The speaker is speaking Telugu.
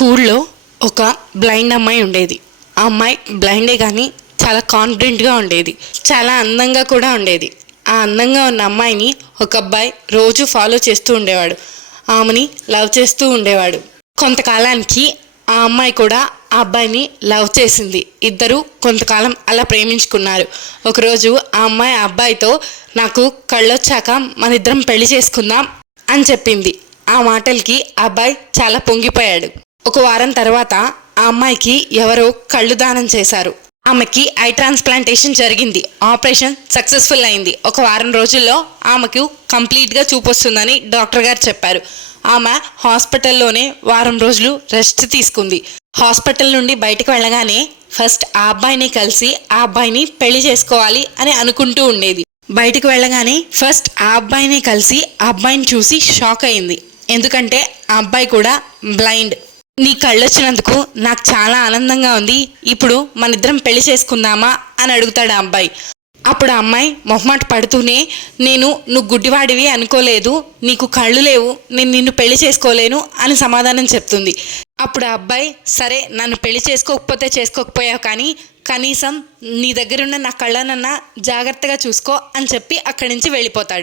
ఒక ఊళ్ళో ఒక బ్లైండ్ అమ్మాయి ఉండేది. ఆ అమ్మాయి బ్లైండే కానీ చాలా కాన్ఫిడెంట్గా ఉండేది, చాలా అందంగా కూడా ఉండేది. ఆ అందంగా ఉన్న అమ్మాయిని ఒక అబ్బాయి రోజు ఫాలో చేస్తూ ఉండేవాడు, ఆమెని లవ్ చేస్తూ ఉండేవాడు. కొంతకాలానికి ఆ అమ్మాయి కూడా ఆ అబ్బాయిని లవ్ చేసింది. ఇద్దరు కొంతకాలం అలా ప్రేమించుకున్నారు. ఒకరోజు ఆ అమ్మాయి ఆ అబ్బాయితో, నాకు కళ్ళొచ్చాక మన ఇద్దరం పెళ్లి చేసుకుందాం అని చెప్పింది. ఆ మాటలకి ఆ అబ్బాయి చాలా పొంగిపోయాడు. ఒక వారం తర్వాత ఆ అమ్మాయికి ఎవరో కళ్ళు దానం చేశారు. ఆమెకి ఐ ట్రాన్స్ప్లాంటేషన్ జరిగింది. ఆపరేషన్ సక్సెస్ఫుల్ అయింది. ఒక వారం రోజుల్లో ఆమెకు కంప్లీట్గా చూపు వస్తుందని డాక్టర్ గారు చెప్పారు. ఆమె హాస్పిటల్లోనే వారం రోజులు రెస్ట్ తీసుకుంది. హాస్పిటల్ నుండి బయటకు వెళ్ళగానే ఫస్ట్ ఆ అబ్బాయిని కలిసి ఆ అబ్బాయిని పెళ్లి చేసుకోవాలి అని అనుకుంటూ ఉండేది. బయటకు వెళ్ళగానే ఫస్ట్ ఆ అబ్బాయిని కలిసి ఆ అబ్బాయిని చూసి షాక్ అయింది. ఎందుకంటే ఆ అబ్బాయి కూడా బ్లైండ్. నీ కళ్ళొచ్చినందుకు నాకు చాలా ఆనందంగా ఉంది, ఇప్పుడు మన ఇద్దరం పెళ్లి చేసుకుందామా అని అడుగుతాడు ఆ అబ్బాయి. అప్పుడు ఆ అమ్మాయి మొహమాట పడుతూనే, నువ్వు గుడ్డివాడివి అనుకోలేదు, నీకు కళ్ళు లేవు, నేను నిన్ను పెళ్లి చేసుకోలేను అని సమాధానం చెప్తుంది. అప్పుడు ఆ అబ్బాయి, సరే నన్ను పెళ్లి చేసుకోకపోయావు కానీ కనీసం నీ దగ్గరున్న నా కళ్ళనన్నా జాగ్రత్తగా చూసుకో అని చెప్పి అక్కడి నుంచి వెళ్ళిపోతాడు.